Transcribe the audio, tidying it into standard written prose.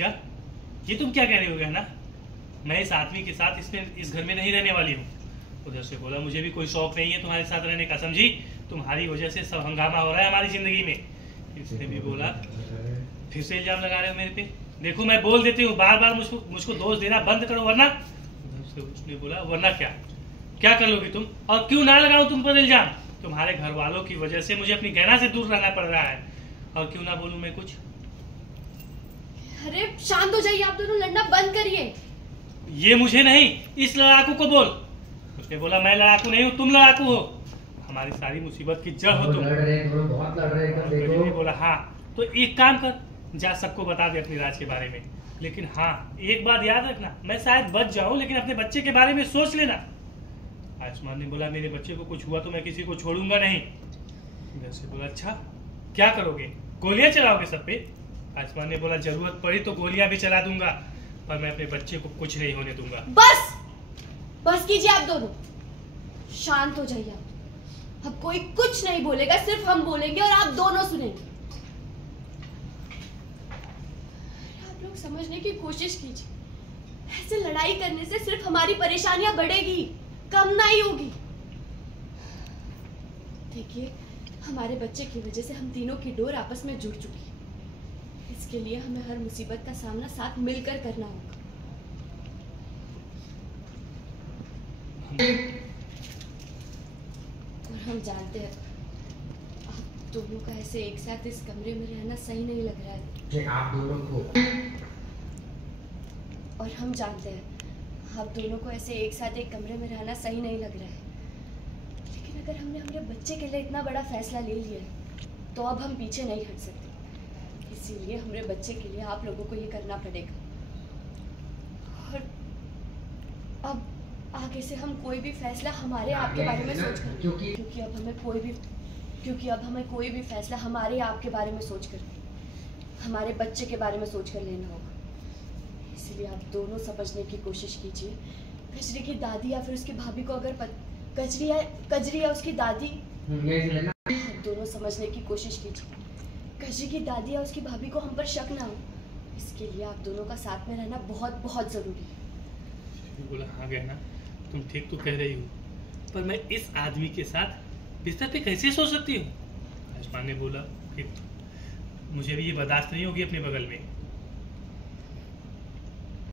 क्या? ये तुम क्या कह रहे हो गहना? मैं इस आदमी के साथ इस घर में नहीं रहने वाली हूँ। उधर से बोला मुझे भी कोई शौक नहीं है तुम्हारे साथ रहने का, समझी? तुम्हारी वजह से सब हंगामा हो रहा है हमारी जिंदगी में। इसने भी बोला फिर से इल्जाम लगा रहे हो मेरे पे। देखो मैं बोल देती हूँ, बार बार मुझको दोष देना बंद करो वरना। उधर से उसने बोला वरना क्या? क्या कर लोगी तुम? और क्यों ना लगाऊं तुम पर इल्जाम? तुम्हारे घर वालों की वजह से मुझे अपनी गहना से दूर रहना पड़ रहा है। और क्यों ना बोलूं मैं कुछ? अरे शांत हो जाइए, आप दोनों लड़ना बंद करिए। ये मुझे नहीं, इस लड़ाकू को बोल। उसने बोला मैं लड़ाकू नहीं हूँ, तुम लड़ाकू हो। हमारी सारी मुसीबत की जड़ हो तुम। बहुत लड़ रहे हैं। बोला हाँ तो एक काम कर, जा सबको बता दे अपनी राज के बारे में। लेकिन हाँ एक बात याद रखना, मैं शायद बच जाऊं लेकिन अपने बच्चे के बारे में सोच लेना। आयुष्मान ने बोला मेरे बच्चे को कुछ हुआ तो मैं किसी को छोड़ूंगा नहीं। वैसे बोला अच्छा क्या करोगे? गोलियां चलाओगे सब पे? आयुष्मान ने बोला जरूरत पड़ी तो गोलियां भी चला दूंगा, पर मैं अपने बच्चे को कुछ नहीं होने दूंगा। बस कीजिए आप दोनों, शांत हो जाइए आप। अब कोई कुछ नहीं बोलेगा, सिर्फ हम बोलेंगे और आप दोनों सुनेंगे। आप लोग समझने की कोशिश कीजिए, ऐसे लड़ाई करने से सिर्फ हमारी परेशानियां बढ़ेगी, कम नहीं होगी। देखिए हमारे बच्चे की वजह से हम तीनों की डोर आपस में जुड़ चुकी है। इसके लिए हमें हर मुसीबत का सामना साथ मिलकर करना होगा। और हम जानते हैं आप दोनों का ऐसे एक साथ इस कमरे में रहना सही नहीं लग रहा है। आप दोनों को। और हम जानते हैं आप दोनों को ऐसे एक साथ एक कमरे में रहना सही नहीं लग रहा है। लेकिन अगर हमने हमारे बच्चे के लिए इतना बड़ा फैसला ले लिया है तो अब हम पीछे नहीं हट सकते। इसीलिए हमारे बच्चे के लिए आप लोगों को ये करना पड़ेगा। और अब आगे से हम कोई भी फैसला हमारे आपके बारे में सोच कर, क्योंकि अब हमें कोई भी फैसला हमारे आपके बारे में सोच कर, हमारे बच्चे के बारे में सोच कर लेना होगा। इसलिए आप दोनों समझने की कोशिश कीजिए। कजरी की दादी या फिर उसकी भाभी को अगर कजरी या उसकी दादी, आप दोनों समझने की कोशिश कीजिए। कजरी की दादी या उसकी भाभी को हम पर शक ना हो, इसके लिए आप दोनों का साथ में रहना बहुत बहुत जरूरी है। बोला हाँ गहना तुम ठीक तो कह रही हो, पर मैं इस आदमी के साथ बिस्तर पे कैसे सो सकती हूँ? आयुष्मान ने बोला फिर मुझे भी ये बर्दाश्त नहीं होगी अपने बगल में।